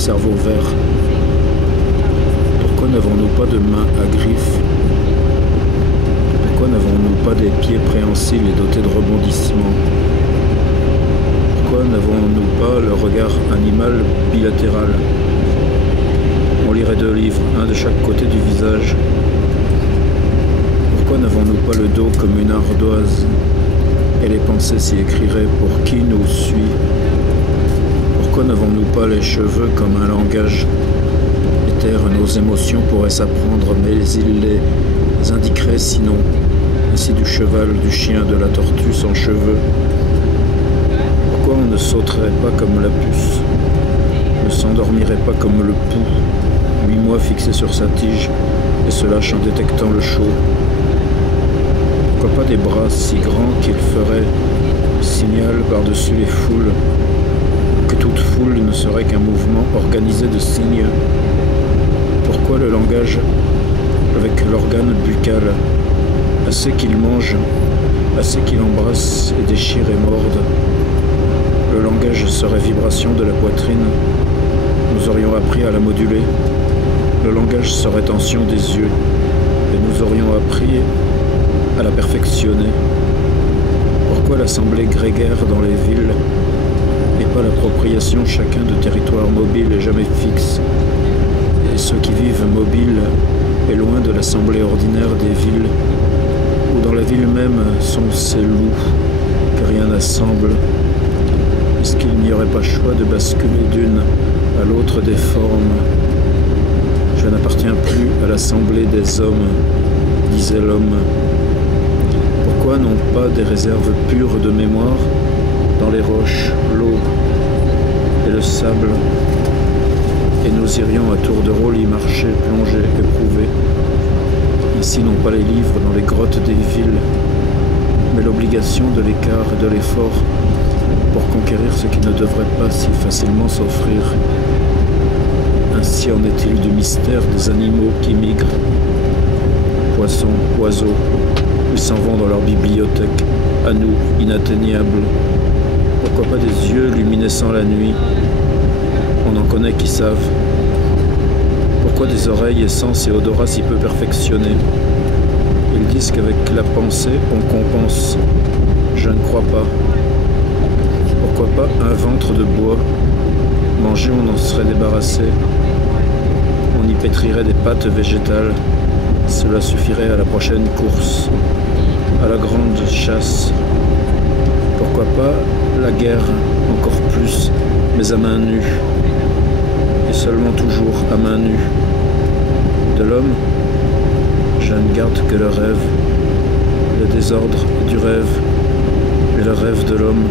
cerveau vert? Pourquoi n'avons-nous pas de mains à griffes? Pourquoi n'avons-nous pas des pieds préhensiles et dotés de rebondissements? Pourquoi n'avons-nous pas le regard animal bilatéral? On lirait 2 livres, un de chaque côté du visage. Pourquoi n'avons-nous pas le dos comme une ardoise? Et les pensées s'y écriraient pour qui nous suit? Pourquoi n'avons-nous pas les cheveux comme un langage? Les taire nos émotions pourraient s'apprendre, mais ils les indiqueraient sinon, ainsi du cheval, du chien, de la tortue sans cheveux. Pourquoi on ne sauterait pas comme la puce, ne s'endormirait pas comme le pou, 8 mois fixé sur sa tige, et se lâche en détectant le chaud? Pourquoi pas des bras si grands qu'ils feraient signal par-dessus les foules, que toute foule ne serait qu'un mouvement organisé de signes? Pourquoi le langage avec l'organe buccal, assez qu'il mange, assez qu'il embrasse et déchire et morde? Le langage serait vibration de la poitrine, nous aurions appris à la moduler. Le langage serait tension des yeux, et nous aurions appris à la perfectionner. Pourquoi l'assemblée grégaire dans les villes et pas l'appropriation chacun de territoires mobiles et jamais fixes? Et ceux qui vivent mobiles et loin de l'assemblée ordinaire des villes, où dans la ville même sont ces loups que rien n'assemble? Est-ce qu'il n'y aurait pas choix de basculer d'une à l'autre des formes? Je n'appartiens plus à l'assemblée des hommes, disait l'homme. Pourquoi non pas des réserves pures de mémoire dans les roches, l'eau et le sable? Et nous irions à tour de rôle y marcher, plonger, éprouver. Ici non pas les livres dans les grottes des villes, mais l'obligation de l'écart et de l'effort pour conquérir ce qui ne devrait pas si facilement s'offrir. Ainsi en est-il du mystère des animaux qui migrent, poissons, oiseaux, ils s'en vont dans leur bibliothèque, à nous, inatteignables. Pourquoi pas des yeux luminescents la nuit? On en connaît qui savent. Pourquoi des oreilles, sens et odorats si peu perfectionnés? Ils disent qu'avec la pensée, on compense. Je ne crois pas. Pourquoi pas un ventre de bois? Manger, on en serait débarrassé. On y pétrirait des pâtes végétales. Cela suffirait à la prochaine course, à la grande chasse. Pourquoi pas la guerre, encore plus, mais à main nue, et seulement toujours à main nue. De l'homme, je ne garde que le rêve, le désordre du rêve, et le rêve de l'homme.